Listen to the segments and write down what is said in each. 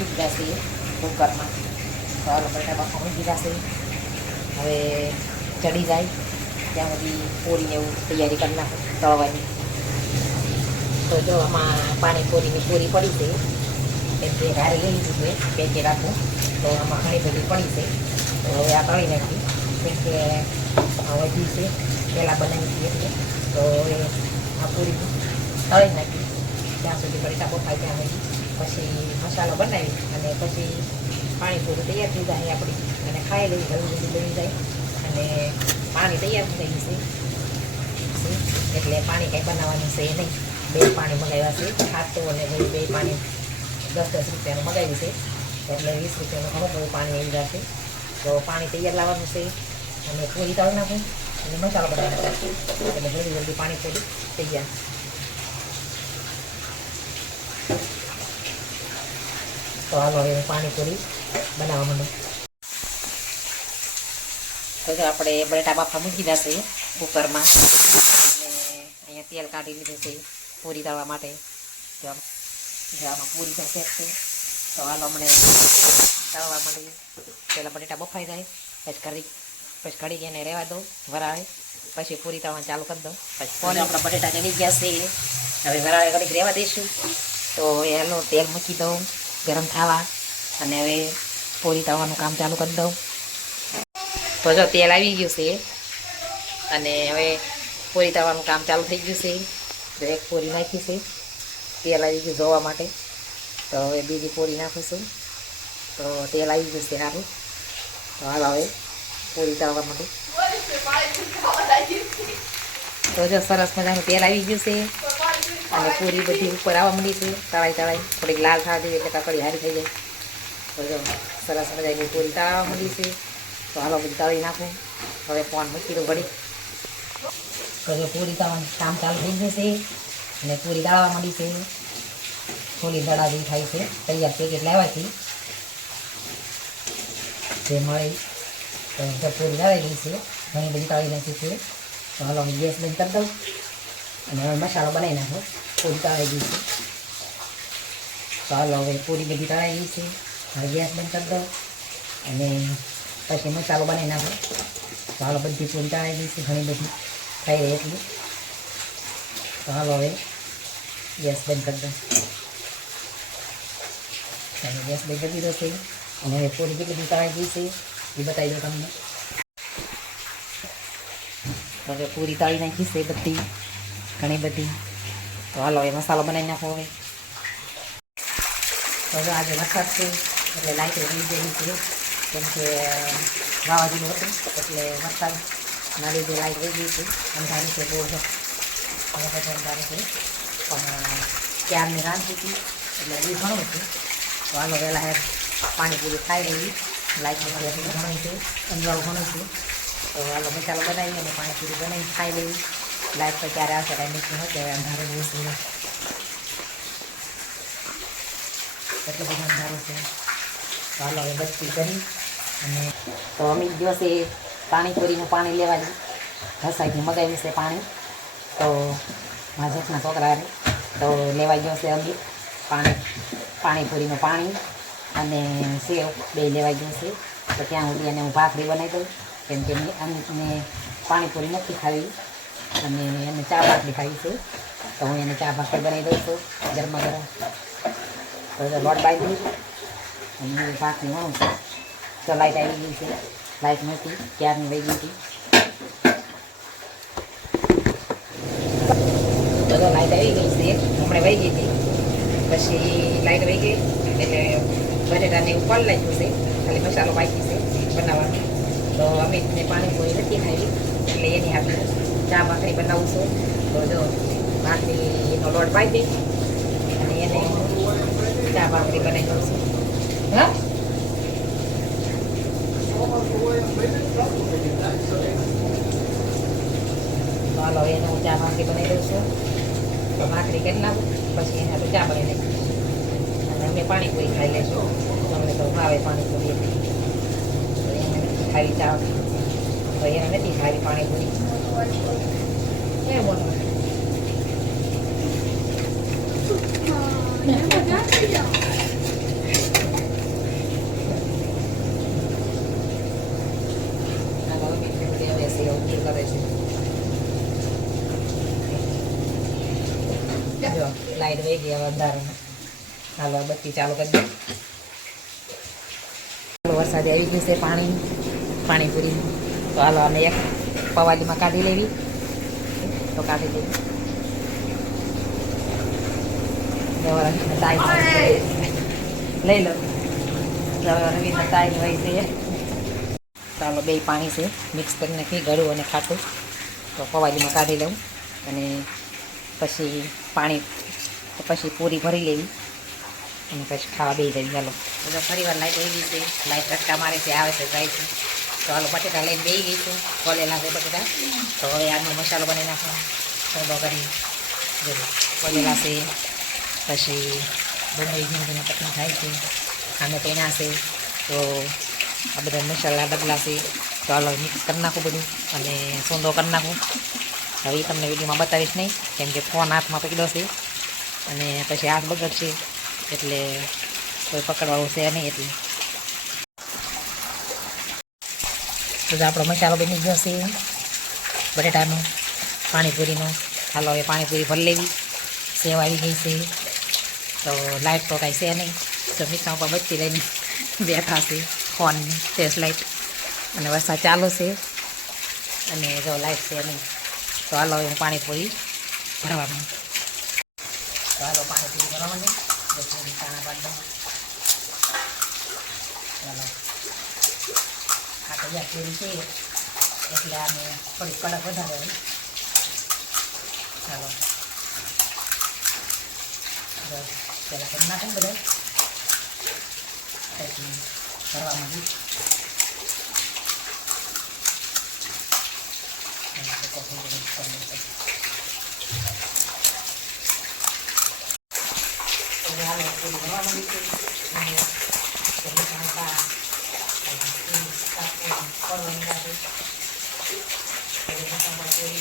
મૂકી છે કુકરમાં. તો બટાટા બાફા મૂકી દીધા છે. હવે ચડી જાય. ત્યાં સુધી પૂરીને એવું તૈયારી કરી નાખું તળવાની. તો જો આમાં પાણીપુરીની પૂરી પડી છે. એમ કે ઘારે લઈ લીધું છે પેકે રાખું. તો આમાં ઘણી બધી પડી છે. તો હવે આ તળી નાખી કેમ કે વધી છે પહેલાં બનાવી હતી તો હવે આ પૂરી તળી નાખી ત્યાં સુધી બટેટા ખાઈ ત્યાં પછી મસાલો બનાવી અને પછી પાણીપુરી તૈયાર થઈ જાય આપણી. અને ખાઈ લઈ જલ્દી જલ્દી બની જાય. અને પાણી તૈયાર થઈ છે. એટલે પાણી કંઈ બનાવવાનું છે નહીં. બે પાણી મગાવ્યા છે. ખાતું અને બે બે પાણી દસ દસ રૂપિયાનું મગાવ્યું છે. એટલે વીસ રૂપિયાનું ઘણું બધું પાણી આવી જશે. તો પાણી તૈયાર લાવવાનું છે. અને પૂરી તળી નાખું અને મસાલો બનાવી નાખું એટલે જલ્દી જલ્દી પાણી પૂરી તૈયાર. તો હાલો, હવે પાણીપુરી બનાવવા માંડો. તો આપણે બટેટા બાફા મૂકી દીધા છે કુકરમાં. અને અહીંયા તેલ કાઢી લીધું છે પૂરી તળવા માટે. આમાં પૂરી પણ છે. તો હાલો અમને તળવા માંડી પહેલાં બટેટા બફાઈ જાય, પછી કરી પછી કઢી એને રહેવા દઉં, વરાળે. પછી પૂરી તળવાનું ચાલુ કરી દઉં. પછી ફોન આપણા બટેટા ચડી ગયા છે. હવે વરાળે ઘડીક રહેવા દઈશું. તો એનું તેલ મૂકી દઉં. ગરમ થવા અને હવે પૂરી તળવાનું કામ ચાલુ કરી દઉં. તો જો તેલ આવી ગયું છે અને હવે પૂરી તળવાનું કામ ચાલુ થઈ ગયું છે. એક પૂરી નાખી છે. તેલ આવી ગયું ધોવા માટે. તો હવે બીજી પૂરી નાખું છું તો તેલ આવી ગયું છે સારું. તો હાલ હવે પૂરી તળવા માટે. તો જો સરસ મજાનું તેલ આવી ગયું છે. અને પૂરી બધી ઉપર આવવા માંડી છે. તળાઈ તળાઈ. થોડીક લાલ થવા દઈએ એટલે કાકડી હારી થઈ જાય તો સરસ મજાની પૂરી તળાવવા માંડી છે. તો હાલો બધી તળી નાખું. હવે ફોન મૂકી દો ઘડી તો પૂરી તળવાનું કામ ચાલુ થઈ છે. અને પૂરી તળાવવા માંડી છે. થોડી દડા જેવી થાય છે. તૈયાર પેકેટ લાવવાથી જે મળી તો પૂરી ગઈ છે. ઘણી બધી તળી નાખી છે. તો હાલો હું ગેસ બંધ કરી દઉં. અને હવે મસાલો બનાવી નાખો. પૂરી તળાઈ ગઈ છે. હાલો હવે પૂરી બધી તળાઈ ગઈ છે. હવે ગેસ બંધ કરી દઉં. અને પછી મસાલો બનાવી નાખો. ચાલો બધી પૂરી તળાઈ ગઈ છે. ઘણી બધી થઈ રહી એટલી ચાલો હવે ગેસ બંધ કરી દો અને ગેસ બંધ કરી દીધો છે. અને હવે પૂરી કેટલી બધી તળાઈ ગઈ છે એ બતાવી દઉં તમને. હવે પૂરી તળી નાખી છે બધી. ઘણી બધી. તો હાલો, એ મસાલો બનાવી નાખો હવે. જો આજે વરસાદ છે, એટલે લાઈટ રહી ગઈ છે. કેમ કે વાવાઝોડું હતું, એટલે વરસાદના લીધે લાઈટ રહી ગઈ છે. અંધારી છે, બહુ હવે બધું અંધારું છે. પણ ક્યારની રાંધી હતી એટલે એ ઘણું હતું તો હાલો, વહેલા હેર પાણીપુરી ખાઈ રહી. મર્યાદા ઘણું છે. અંધારું ઘણું છે. તો હાલો, મસાલો બનાવી અને પાણીપુરી બનાવી ખાઈ લેવી લાઈટ તો ક્યારે આવશે ટાઈમ શું હોય અંધારો બહુ સુરત. એટલો બધો અંધારો છે. ચાલો હવે બચતી કરી અને તો અમિત દિવસે પાણીપુરીનું પાણી લેવા ઘસાઈથી મગાવ્યું છે પાણી. તો મારા જેઠના છોકરાને તો લેવા ગયો છે અમિત પાણી. પાણીપુરીનું પાણી અને સેવ બે લેવા ગયું છે. તો ત્યાં સુધી એને હું ભાખરી બનાવી દઉં. કેમ કે અમિતને પાણીપુરી નથી ખાવી અને એને ચા ભાખરી ખાવી છે. તો હું એને ચા ભાખરી બનાવી દઉં છું, ગરમા ગરમ. તો લોટ બાંધી અને ભાખરી વણું છું. તો લાઈટ આવી ગઈ છે. લાઈટ નહોતી ક્યારની વહી ગઈ હતી? તો જો લાઈટ આવી ગઈ છે. હમણાં વહી ગઈ હતી. પછી લાઈટ વહી ગઈ. એટલે બટેટાને ઉપર લાગ્યું છે. ખાલી મસાલો બાકી છે. બનાવવાનો. તો અમિતને પાણીપુરી નથી ખાવી એટલે એની આપણે ચા ભાખરી બનાવું છું. તો જો ભાખરીનો લોટ બાંધી અને એને ચા ભાખરી બનાવી દઉં છું. હા? ચાલો, એને હું ચા ભાખરી બનાવી દઉં છું. તો ભાખરી કેટલા પછી એને ચા બનાવી દઈશું. અને અમે પાણીપુરી ખાઈ લઈશું. તમને તો ભાવે પાણીપુરી. ખાઈ ચા ભૈયા નથી સારી પાણીપુરી લાઈટ વહી ગયા વધારે હાલો બત્તી ચાલુ કરી દો. વરસાદ આવી ગયું છે પાણી, પાણીપુરી. તો હાલો અમે એક પવાલીમાં કાઢી લેવી. તો કાઢી લેવી. લઈ લો. રવિને તાઈ હોય છે. ચાલો બે પાણી છે. મિક્સ કરી નાખી, ગળું અને ખાટું. તો પવાલીમાં કાઢી લઉં. અને પછી પાણી પછી પૂરી ભરી લેવી. અને પછી ખાવા બે જઈ ચાલો ફરી વાર લાઈટ એવી છે. લાઈટ રટકા મારે છે, આવે છે, જાય છે. તો હાલો બટેટા લઈને બેસી ગઈ છું. કોલેલા છે બટેટા. તો હવે આનો મસાલો બનાવી નાખો સોદો કરી. જો કોલેલા છે પછી ઝીણી ઝીણી કટિંગ થાય છે. આને પીણા છે તો આ બધા મસાલા ડગલા છે તો હાલો મિક્સ કરી નાખું બધું અને સોંદો કરી નાખું. હવે તમને વિડીયોમાં બતાવીશ નહીં. કેમ કે ફોન હાથમાં પકડ્યો છે. અને પછી હાથ બગડશે. એટલે કોઈ પકડવાનું છે નહીં એટલે. તો આપણો મસાલો બની ગયો છે, બટેટાનો, પાણીપુરીનો. હાલો, હવે પાણીપુરી ભરી લેવી. સેવ આવી ગઈ છે. તો લાઇટ તો કાંઈ છે નહીં. તો મીઠા ઉપર બચી લઈને બેઠા છે ફોનની ફ્લેશ લાઇટ અને વરસાદ ચાલુ છે. અને જો લાઇટ છે નહીં. તો હાલો હું પાણીપુરી ભરવાનું. તો હાલો, પાણીપુરી ભરવાની પછી ચાણા પાડી દઉં ચાલો આ તૈયાર પૂરી છે એટલે આને થોડી કડક વધારે હોય ચાલો બસ પહેલાં કરી નાખું બધા પછી ભરવામાં બી અને સૂકો થઈ ગયો મિક્સ કરી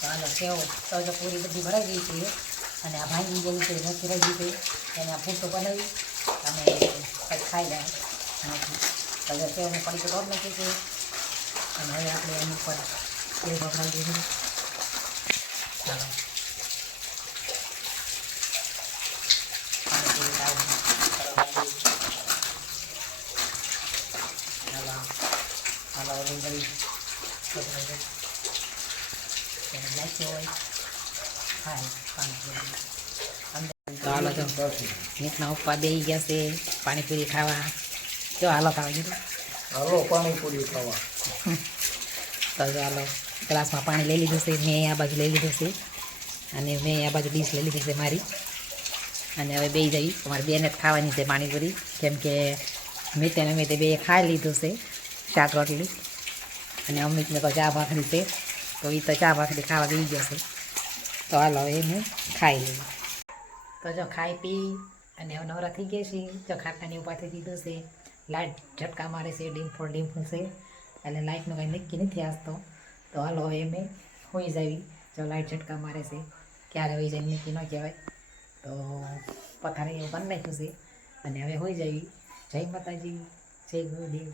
ચાલો સેવ તો પૂરી બધી ભરાઈ ગઈ છે. અને આ ભાંગી ગઈ છે નથી રહી ગઈ છે. એને આ ફૂટો બનાવી અને કંઈક ખાઈ જાય તો જો સેવને પડી તો નથી છે અને હવે આપણે એની ઉપર તેલ ભભરાઈ દીધું ચાલો પાણીપુરી લાવી હાલો હાલો રીંગણી બધું તેને નાખ્યો હોય ખાય પાણીપુરી તો હાલો તો નીતના ઉપવા બેસી ગયા છે પાણીપુરી ખાવા. જો હાલો ખાવા કીધું. હાલો પાણીપુરી ખાવા. તો ચાલો ગ્લાસમાં પાણી લઈ લીધું છે મેં આ બાજુ લઈ લીધું છે. અને મેં આ બાજુ ડીશ લઈ લીધી છે મારી. અને હવે બે જઈ. તમારી બેને જ ખાવાની છે પાણીપુરી. કેમ કે મેં તેને મેં તે બે ખાઈ લીધું છે શાક રોટલી. અને અમિતને તો ચા ભાખરી છે. તો એ તો ચા ભાખરી ખાવા દઈ ગયો છે. તો હાલો હવે હું ખાઈ લઉં તો જો ખાઈ પી અને હવે નવરા થઈ ગયા છીએ. જો ખાટાની ઉપાથી દીધું છે. લાઇટ ઝટકા મારે છે, ડીમફોલ ડીમફોલ છે. એટલે લાઇટનું કાંઈ નક્કી નથી આજતો તો. હાલો હવે મેં હોઈ જાવી. જો લાઇટ ઝટકા મારે છે. ક્યારે હોઈ જાય નક્કી ન કહેવાય. તો પથારી એવું કરી નાખ્યું છે. અને હવે હોઈ જાવી. જય માતાજી, જય ગુરુદેવ.